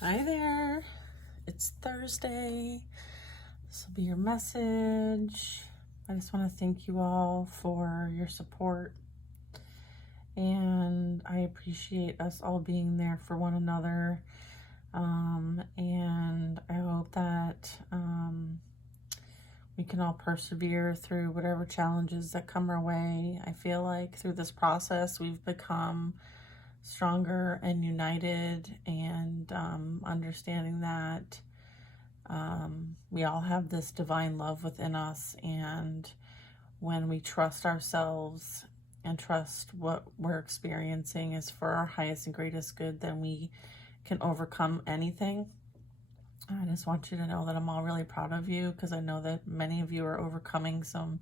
Hi there. It's Thursday. This will be your message. I just want to thank you all for your support. And I appreciate us all being there for one another. And I hope that we can all persevere through whatever challenges that come our way. I feel like through this process, we've become stronger and united, and understanding that we all have this divine love within us, and when we trust ourselves and trust what we're experiencing is for our highest and greatest good, then we can overcome anything. I just want you to know that I'm all really proud of you, because I know that many of you are overcoming some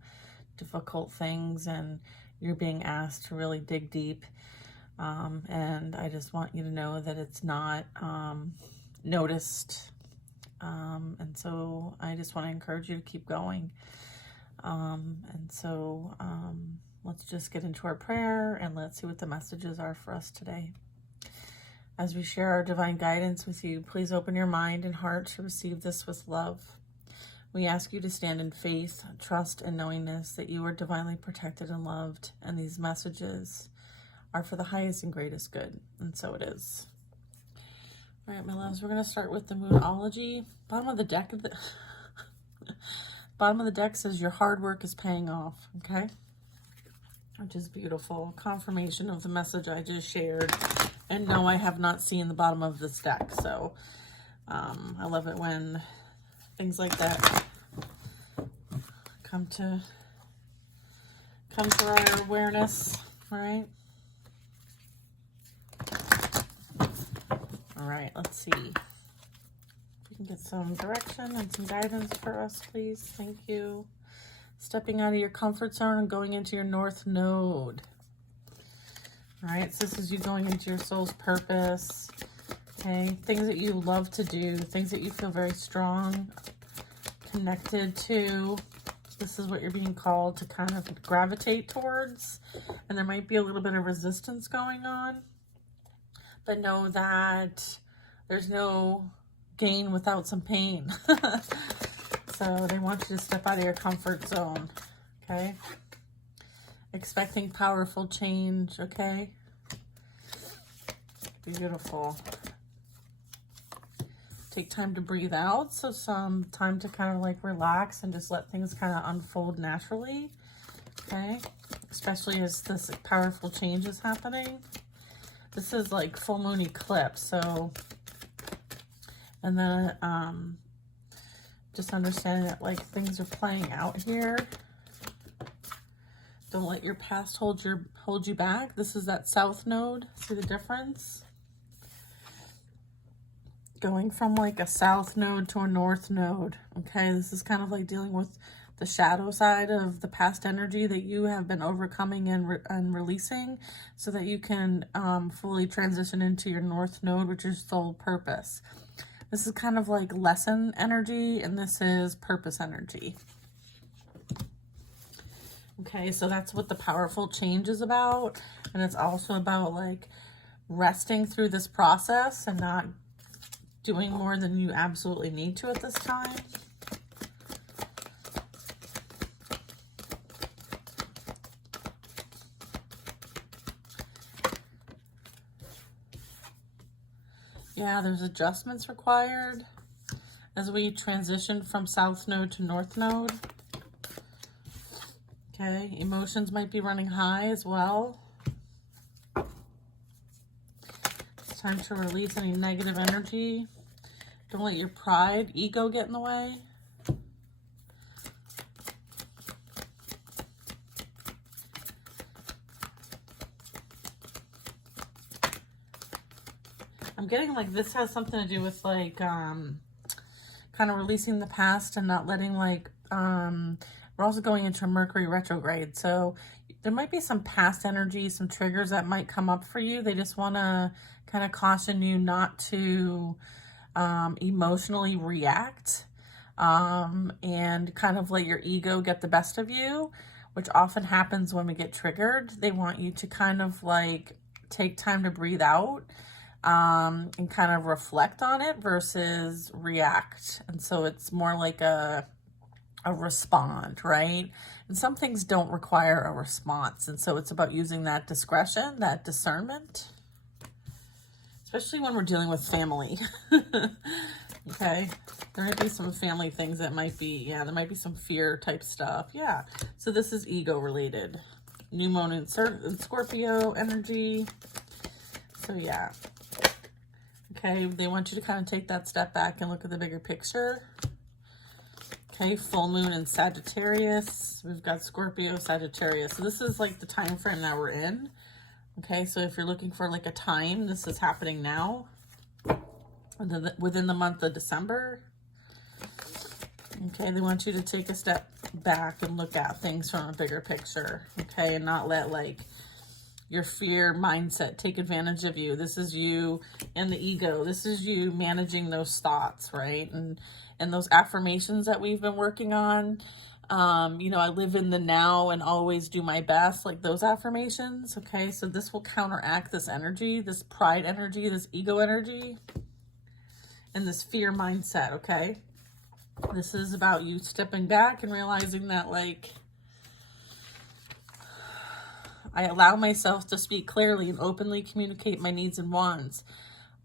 difficult things and you're being asked to really dig deep. And I just want you to know that it's not noticed. And so I just want to encourage you to keep going. Let's just get into our prayer and let's see what the messages are for us today. As we share our divine guidance with you, please open your mind and heart to receive this with love. We ask you to stand in faith, trust, and knowingness that you are divinely protected and loved, and these messages are for the highest and greatest good, and so it is. All right, my loves, we're going to start with the Moonology. Bottom of the deck says your hard work is paying off, okay? Which is beautiful. Confirmation of the message I just shared. And no, I have not seen the bottom of this deck, so I love it when things like that come to our awareness, all right? All right, let's see. If we can get some direction and some guidance for us, please. Thank you. Stepping out of your comfort zone and going into your North Node. All right, so this is you going into your soul's purpose. Okay, things that you love to do, things that you feel very strong, connected to. This is what you're being called to kind of gravitate towards. And there might be a little bit of resistance going on. But know that there's no gain without some pain. So they want you to step out of your comfort zone, okay? Expecting powerful change, okay? Beautiful. Take time to breathe out, so some time to kind of like relax and just let things kind of unfold naturally, okay? Especially as this powerful change is happening. This is like full moon eclipse, so, and then just understanding that like things are playing out here. Don't let your past hold you back. This is that South Node. See the difference? Going from like a South Node to a North Node. Okay, this is kind of like dealing with the shadow side of the past energy that you have been overcoming and releasing, so that you can fully transition into your North Node, which is soul purpose. This is kind of like lesson energy, and this is purpose energy. Okay, so that's what the powerful change is about. And it's also about like resting through this process and not doing more than you absolutely need to at this time. Yeah, there's adjustments required as we transition from South Node to North Node. Okay, emotions might be running high as well. It's time to release any negative energy. Don't let your pride, ego get in the way. I'm getting like this has something to do with like kind of releasing the past and not letting like we're also going into Mercury retrograde, so there might be some past energy, some triggers that might come up for you. They just want to kind of caution you not to emotionally react and kind of let your ego get the best of you, which often happens when we get triggered. They want you to kind of like take time to breathe out and kind of reflect on it versus react. And so it's more like a respond, right? And some things don't require a response. And so it's about using that discretion, that discernment, especially when we're dealing with family. Okay. There might be some family things that might be, yeah, there might be some fear type stuff. Yeah. So this is ego related. New moon in Scorpio energy. So yeah. Okay. They want you to kind of take that step back and look at the bigger picture. Okay, full moon in Sagittarius. We've got Scorpio, Sagittarius. So this is like the time frame that we're in. Okay, so if you're looking for like a time, this is happening now. Within the month of December. Okay, they want you to take a step back and look at things from a bigger picture. Okay, and not let like your fear mindset take advantage of you. This is you and the ego. This is you managing those thoughts, right? And those affirmations that we've been working on. You know, I live in the now and always do my best, like those affirmations. Okay, so this will counteract this energy, this pride energy, this ego energy, and this fear mindset. Okay, this is about you stepping back and realizing that, like, I allow myself to speak clearly and openly communicate my needs and wants.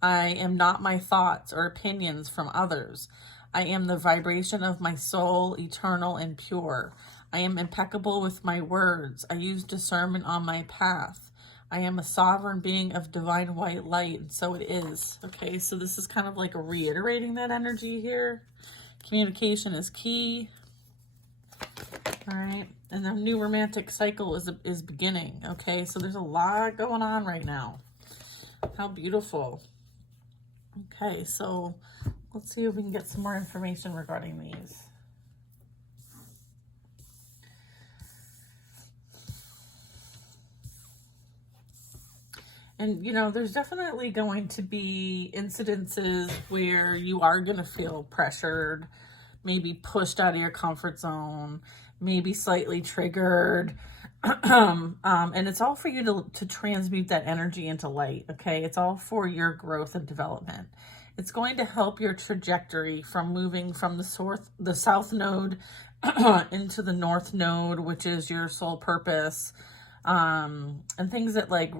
I am not my thoughts or opinions from others. I am the vibration of my soul, eternal and pure. I am impeccable with my words. I use discernment on my path. I am a sovereign being of divine white light, and so it is. Okay, so this is kind of like reiterating that energy here. Communication is key. All right, and the new romantic cycle is beginning. Okay, so there's a lot going on right now. How beautiful. Okay, so let's see if we can get some more information regarding these. And, you know, there's definitely going to be incidences where you are going to feel pressured, maybe pushed out of your comfort zone, maybe slightly triggered. And it's all for you to transmute that energy into light, okay? It's all for your growth and development. It's going to help your trajectory from moving from the south node into the north node, which is your soul purpose, and things that like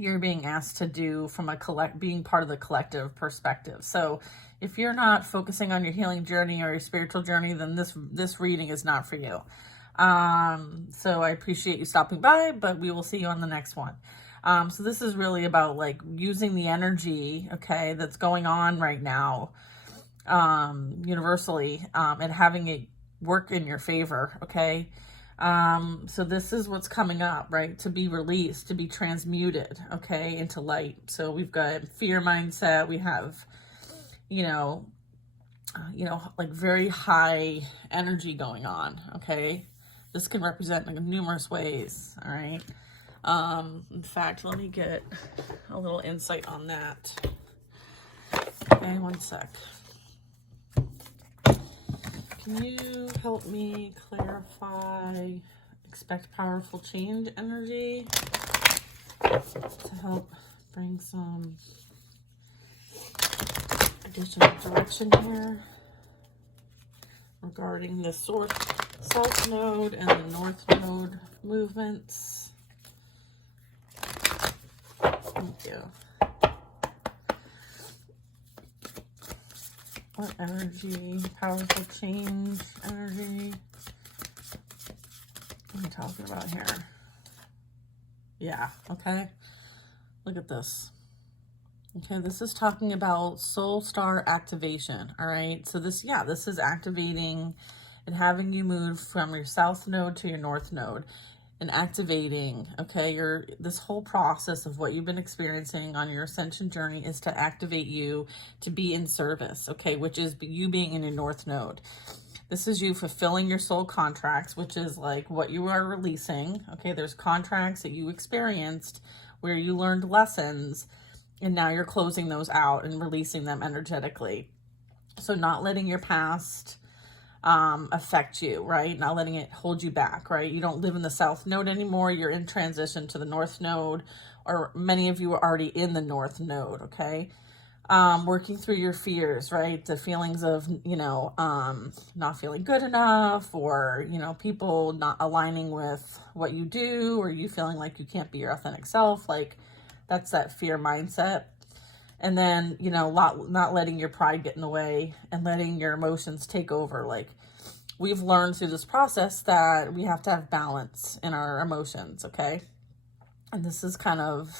you're being asked to do from being part of the collective perspective. So if you're not focusing on your healing journey or your spiritual journey, then this reading is not for you. So I appreciate you stopping by, but we will see you on the next one. So this is really about like using the energy, okay, that's going on right now, universally, and having it work in your favor, okay? So this is what's coming up, right? To be released, to be transmuted, okay, into light. So we've got fear mindset. We have, you know, like very high energy going on, okay? This can represent in numerous ways, all right? In fact, let me get a little insight on that. Okay, one sec. Can you help me clarify expect powerful change energy to help bring some additional direction here regarding the south node and the north node movements? Thank you. What energy, powerful change energy, what am I talking about here? Yeah, okay. Look at this. Okay, this is talking about soul star activation, all right? So this is activating and having you move from your south node to your north node and activating, okay? This whole process of what you've been experiencing on your ascension journey is to activate you to be in service, okay? Which is you being in your north node. This is you fulfilling your soul contracts, which is like what you are releasing, okay? There's contracts that you experienced where you learned lessons, and now you're closing those out and releasing them energetically. So not letting your past affect you, right? Not letting it hold you back, right? You don't live in the South Node anymore. You're in transition to the North Node, or many of you are already in the North Node, okay? Working through your fears, right? The feelings of, not feeling good enough, or, people not aligning with what you do, or you feeling like you can't be your authentic self. Like, that's that fear mindset. And then, not letting your pride get in the way and letting your emotions take over. Like, we've learned through this process that we have to have balance in our emotions, okay? And this is kind of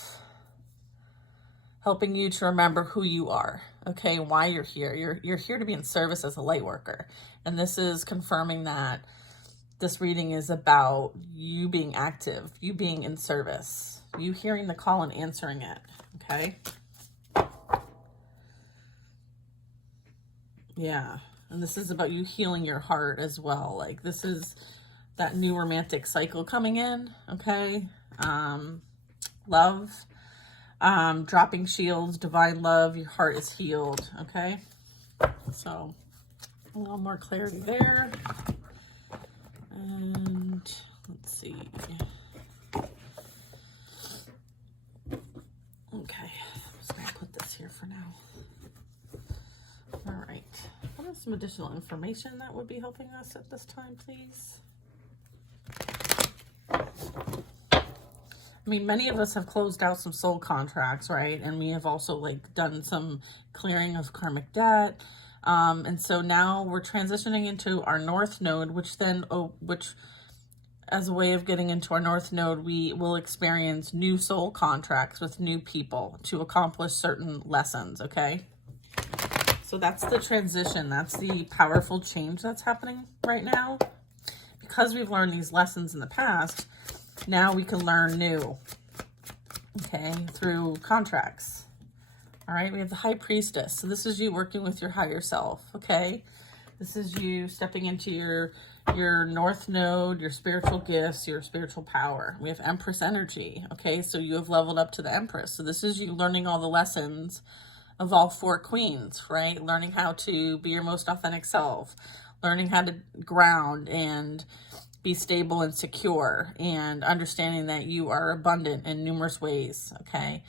helping you to remember who you are, okay? Why you're here. You're here to be in service as a light worker. And this is confirming that this reading is about you being active, you being in service, you hearing the call and answering it, okay? Yeah. And this is about you healing your heart as well. Like, this is that new romantic cycle coming in, okay? Love, dropping shields, divine love, your heart is healed, okay? So, a little more clarity there. And let's see. Okay, I'm just gonna put this here for now. All right. What is some additional information that would be helping us at this time, please? I mean, many of us have closed out some soul contracts, right? And we have also done some clearing of karmic debt. And so now we're transitioning into our North Node, which as a way of getting into our North Node, we will experience new soul contracts with new people to accomplish certain lessons, okay? So that's the transition. That's the powerful change that's happening right now. Because we've learned these lessons in the past, now we can learn new, okay, through contracts. All right, we have the High Priestess. So this is you working with your higher self, okay? This is you stepping into your North Node, your spiritual gifts, your spiritual power. We have Empress energy, okay? So you have leveled up to the Empress. So this is you learning all the lessons of all four queens, right? Learning how to be your most authentic self, learning how to ground and be stable and secure, and understanding that you are abundant in numerous ways, okay?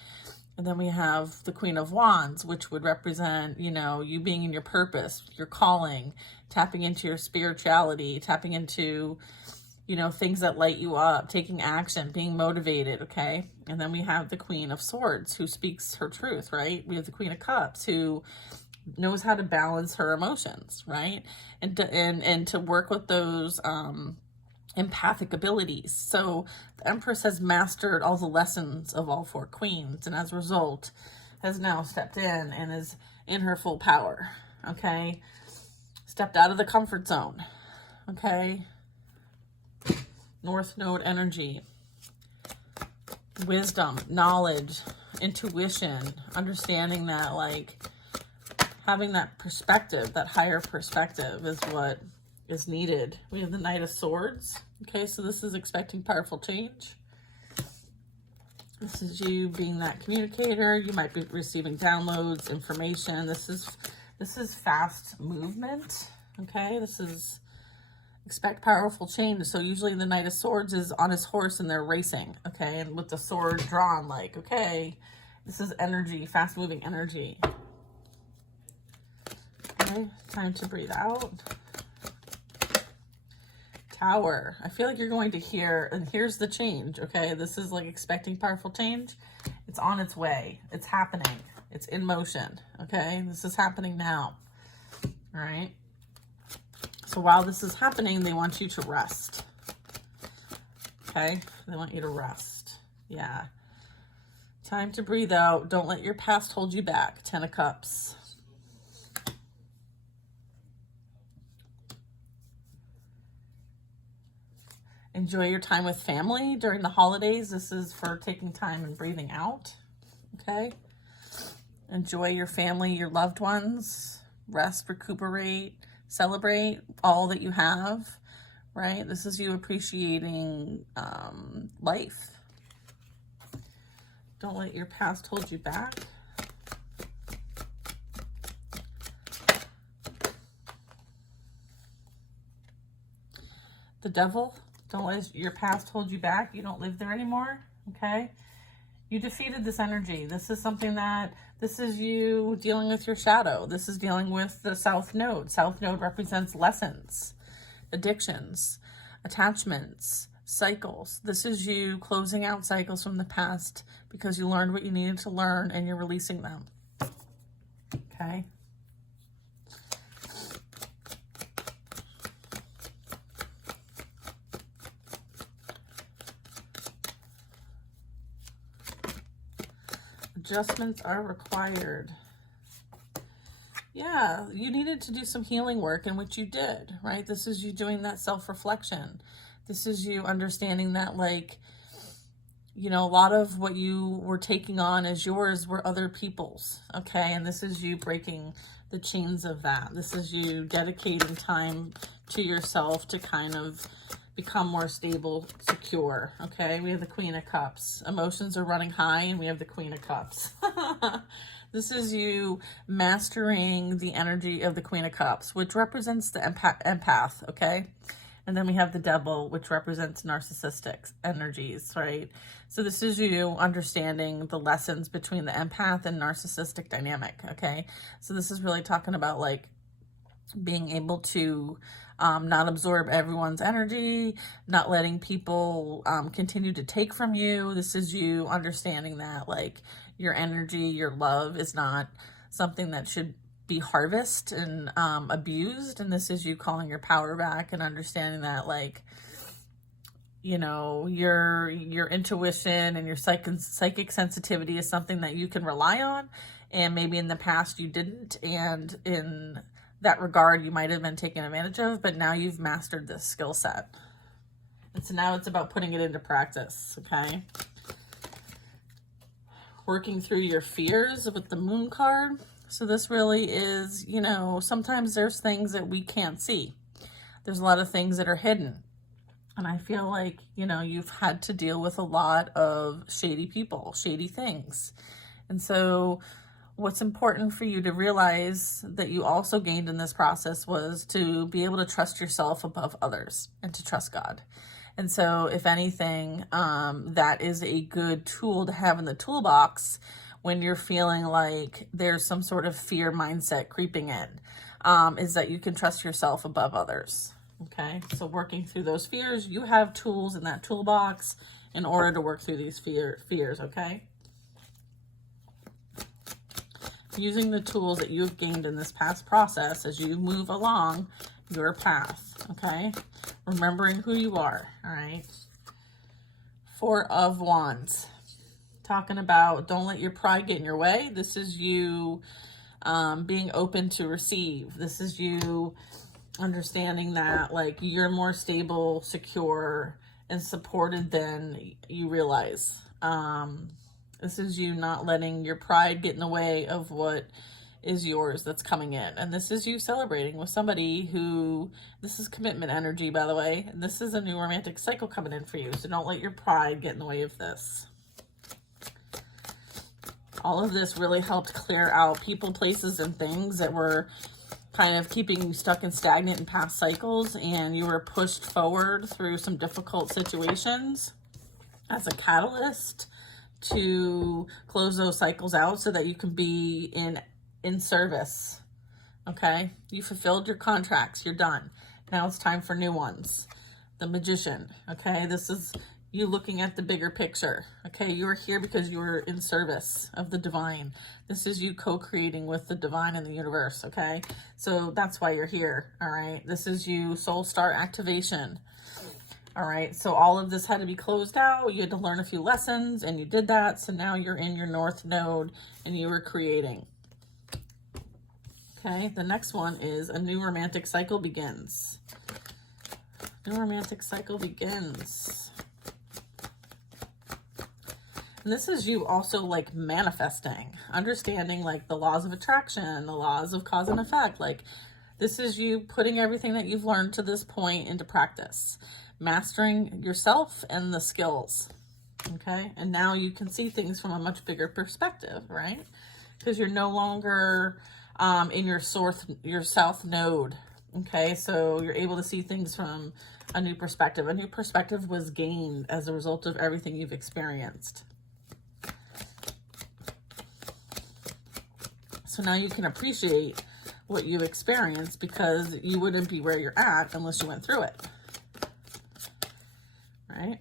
And then we have the Queen of Wands, which would represent, you being in your purpose, your calling, tapping into your spirituality, tapping into, things that light you up, taking action, being motivated, okay? And then we have the Queen of Swords, who speaks her truth, right? We have the Queen of Cups, who knows how to balance her emotions, right? And to work with those empathic abilities. So the Empress has mastered all the lessons of all four queens, and as a result has now stepped in and is in her full power, okay? Stepped out of the comfort zone, okay? North Node energy, wisdom, knowledge, intuition, understanding that, having that perspective, that higher perspective is what is needed. We have the Knight of Swords. Okay, so this is expecting powerful change. This is you being that communicator. You might be receiving downloads, information. This is fast movement. Okay, this is expect powerful change. So usually the Knight of Swords is on his horse and they're racing. Okay, and with the sword drawn, okay, this is energy, fast moving energy. Okay, time to breathe out. Tower. I feel like you're going to hear, and here's the change, okay? This is expecting powerful change. It's on its way. It's happening. It's in motion, okay? This is happening now, all right? So while this is happening, they want you to rest, okay? They want you to rest, yeah. Time to breathe out. Don't let your past hold you back. 10 of Cups. Enjoy your time with family during the holidays. This is for taking time and breathing out, okay? Enjoy your family, your loved ones. Rest, recuperate, celebrate all that you have, right? This is you appreciating life. Don't let your past hold you back. The devil. Don't let your past hold you back. You don't live there anymore. Okay. You defeated this energy. This is something that, this is you dealing with your shadow. This is dealing with the South Node. South Node represents lessons, addictions, attachments, cycles. This is you closing out cycles from the past because you learned what you needed to learn and you're releasing them. Okay. Adjustments are required. Yeah, you needed to do some healing work, in which you did, right? This is you doing that self-reflection. This is you understanding that, like, you know, a lot of what you were taking on as yours were other people's, okay? And this is you breaking the chains of that. This is you dedicating time to yourself to kind of become more stable, secure, okay? We have the Queen of Cups. Emotions are running high, and we have the Queen of Cups. This is you mastering the energy of the Queen of Cups, which represents the empath, okay? And then we have the Devil, which represents narcissistic energies, right? So this is you understanding the lessons between the empath and narcissistic dynamic, okay? So this is really talking about, like, being able to not absorb everyone's energy, not letting people continue to take from you. This is you understanding that, like, your energy, your love is not something that should be harvested and abused. And this is you calling your power back and understanding that, like, you know, your intuition and your psychic sensitivity is something that you can rely on. And maybe in the past you didn't. And in that regard, you might have been taken advantage of, but now you've mastered this skill set. And so now it's about putting it into practice, okay? Working through your fears with the Moon card. So this really is, you know, sometimes there's things that we can't see. There's a lot of things that are hidden. And I feel like, you know, you've had to deal with a lot of shady people, shady things. And so what's important for you to realize that you also gained in this process was to be able to trust yourself above others and to trust God. And so if anything, that is a good tool to have in the toolbox when you're feeling like there's some sort of fear mindset creeping in, is that you can trust yourself above others. Okay, so working through those fears, you have tools in that toolbox in order to work through these fears, okay? Using the tools that you've gained in this past process as you move along your path, okay? Remembering who you are, all right? Four of Wands. Talking about don't let your pride get in your way. This is you being open to receive. This is you understanding that, like, you're more stable, secure, and supported than you realize. This is you not letting your pride get in the way of what is yours that's coming in. And this is you celebrating with somebody who, this is commitment energy, by the way. And this is a new romantic cycle coming in for you. So don't let your pride get in the way of this. All of this really helped clear out people, places, and things that were kind of keeping you stuck and stagnant in past cycles. And you were pushed forward through some difficult situations as a catalyst to close those cycles out so that you can be in service. Okay, you fulfilled your contracts, you're done. Now it's time for new ones. The Magician. Okay, this is you looking at the bigger picture. Okay, you are here because you are in service of the divine. This is you co-creating with the divine in the universe. Okay, so that's why you're here. All right, this is you soul star activation. All right, so all of this had to be closed out. You had to learn a few lessons, and you did that. So now you're in your North Node, and you were creating. Okay, the next one is a new romantic cycle begins. New romantic cycle begins. And this is you also, like, manifesting, understanding, like, the laws of attraction, the laws of cause and effect. Like, this is you putting everything that you've learned to this point into practice. Mastering yourself and the skills, okay? And now you can see things from a much bigger perspective, right? Because you're no longer in your South Node, okay? So you're able to see things from a new perspective. A new perspective was gained as a result of everything you've experienced. So now you can appreciate what you've experienced, because you wouldn't be where you're at unless you went through it. Right?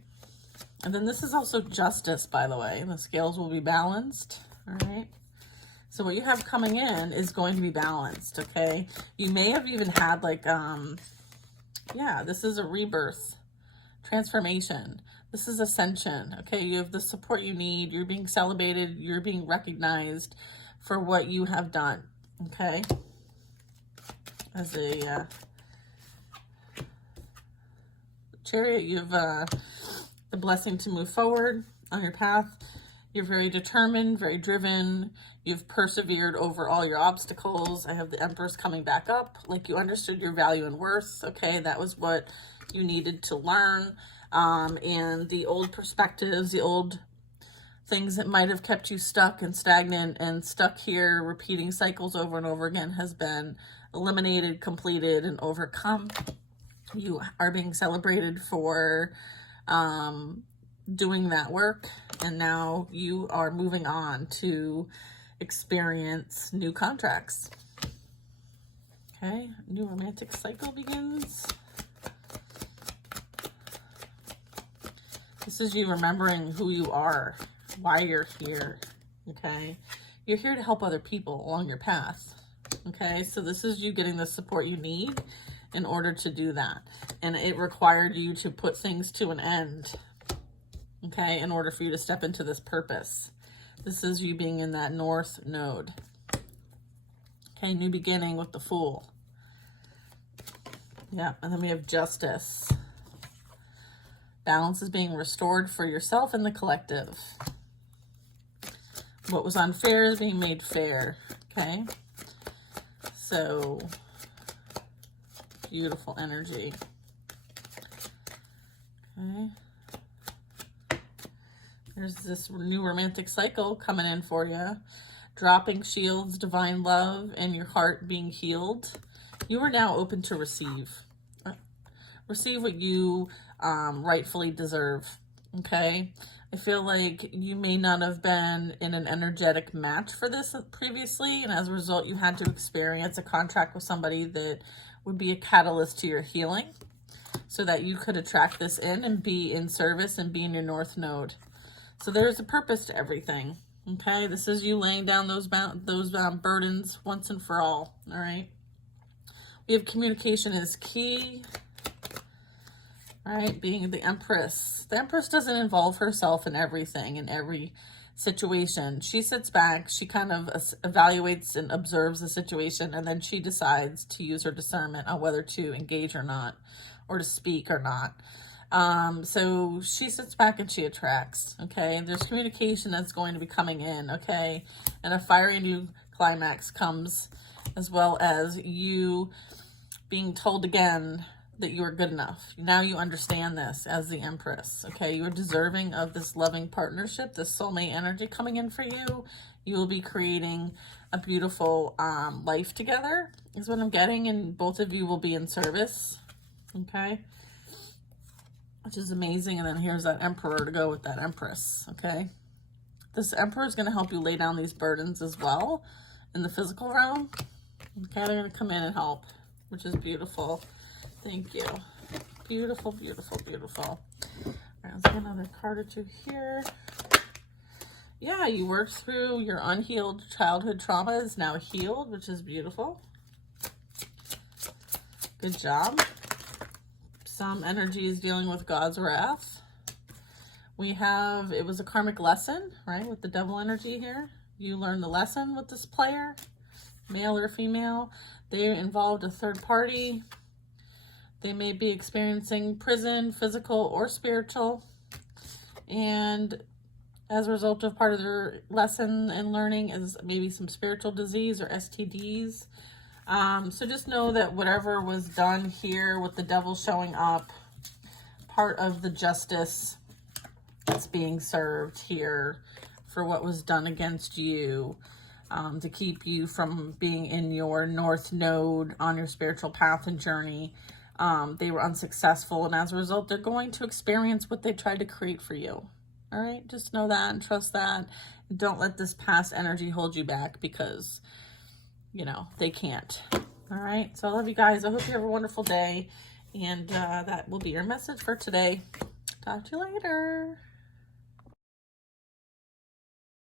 And then this is also justice, by the way. The scales will be balanced. All right? So what you have coming in is going to be balanced, okay? You may have even had like, yeah, this is a rebirth, transformation. This is ascension, okay? You have the support you need. You're being celebrated. You're being recognized for what you have done, okay? As a Chariot, you have the blessing to move forward on your path. You're very determined, very driven. You've persevered over all your obstacles. I have the Empress coming back up. Like, you understood your value and worth. Okay, that was what you needed to learn. And the old perspectives, the old things that might have kept you stuck and stagnant and stuck here, repeating cycles over and over again, has been eliminated, completed, and overcome. You are being celebrated for doing that work, and now you are moving on to experience new contracts. Okay, new romantic cycle begins. This is you remembering who you are, why you're here. Okay, you're here to help other people along your path. Okay, so this is you getting the support you need in order to do that, and it required you to put things to an end, okay, in order for you to step into this purpose. This is you being in that North Node. Okay, new beginning with the Fool. Yeah, and then we have Justice. Balance is being restored for yourself and the collective. What was unfair is being made fair, okay? So, beautiful energy. Okay. There's this new romantic cycle coming in for you. Dropping shields, divine love, and your heart being healed. You are now open to receive. Receive what you rightfully deserve, okay? I feel like you may not have been in an energetic match for this previously, and as a result, you had to experience a contract with somebody that would be a catalyst to your healing so that you could attract this in and be in service and be in your North Node. So there's a purpose to everything, okay? This is you laying down those burdens once and for all right? We have communication is key, right? Being the Empress. The Empress doesn't involve herself in everything, in every situation. She sits back, she kind of evaluates and observes the situation, and then she decides to use her discernment on whether to engage or not, or to speak or not. So she sits back and she attracts, okay? There's communication that's going to be coming in, okay? And a fiery new climax comes, as well as you being told again that you are good enough. Now you understand this as the Empress, okay? You are deserving of this loving partnership, this soulmate energy coming in for you. You will be creating a beautiful life together, is what I'm getting, and both of you will be in service, okay? Which is amazing. And then here's that Emperor to go with that Empress, okay? This Emperor is going to help you lay down these burdens as well in the physical realm. Okay, they're going to come in and help, which is beautiful. Thank you. Beautiful, beautiful, beautiful. All right, let's get another card or two here. Yeah, you worked through your unhealed childhood trauma is now healed, which is beautiful. Good job. Some energy is dealing with God's wrath. We have, it was a karmic lesson, right? With the devil energy here. You learned the lesson with this player, male or female. They involved a third party. They may be experiencing prison, physical or spiritual. And as a result of part of their lesson and learning is maybe some spiritual disease or STDs. So just know that whatever was done here with the devil showing up, part of the justice that's being served here for what was done against you, to keep you from being in your North Node on your spiritual path and journey. they were unsuccessful, and as a result, they're going to experience what they tried to create for you. All right, just know that and trust that. Don't let this past energy hold you back, because, you know, they can't. All right, so I love you guys. I hope you have a wonderful day, and that will be your message for today. Talk to you later.